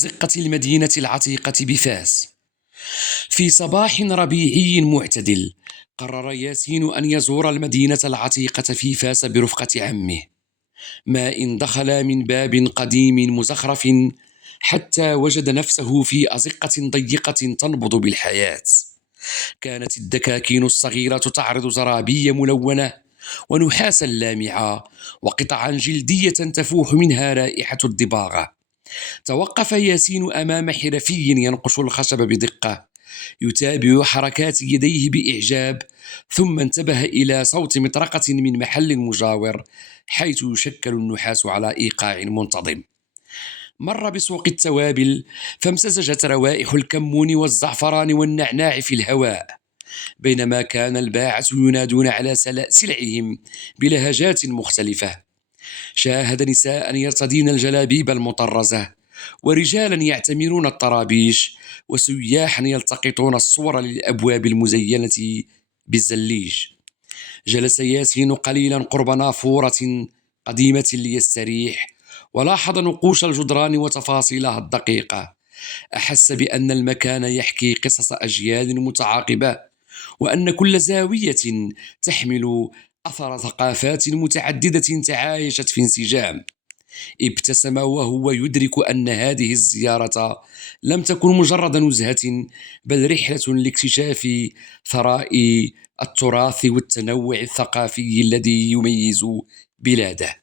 أزقة المدينة العتيقة بفاس. في صباح ربيعي معتدل، قرر ياسين أن يزور المدينة العتيقة في فاس برفقة عمه. ما إن دخل من باب قديم مزخرف حتى وجد نفسه في أزقة ضيقة تنبض بالحياة. كانت الدكاكين الصغيرة تعرض زرابي ملونة ونحاسا لامعا وقطعا جلدية تفوح منها رائحة الضباغة. توقف ياسين أمام حرفي ينقش الخشب بدقة، يتابع حركات يديه بإعجاب، ثم انتبه إلى صوت مطرقة من محل مجاور حيث يشكل النحاس على إيقاع منتظم. مر بسوق التوابل فامتزجت روائح الكمون والزعفران والنعناع في الهواء، بينما كان الباعة ينادون على سلعهم بلهجات مختلفة. شاهد نساء يرتدين الجلابيب المطرزة، ورجالا يعتمرون الطرابيش، وسياحا يلتقطون الصور للأبواب المزينة بالزليج. جلس ياسين قليلا قرب نافورة قديمة ليستريح، ولاحظ نقوش الجدران وتفاصيلها الدقيقة. أحس بأن المكان يحكي قصص أجيال متعاقبة، وأن كل زاوية تحمل أثر ثقافات متعددة تعايشت في انسجام. ابتسم وهو يدرك أن هذه الزيارة لم تكن مجرد نزهة، بل رحلة لاكتشاف ثراء التراث والتنوع الثقافي الذي يميز بلاده.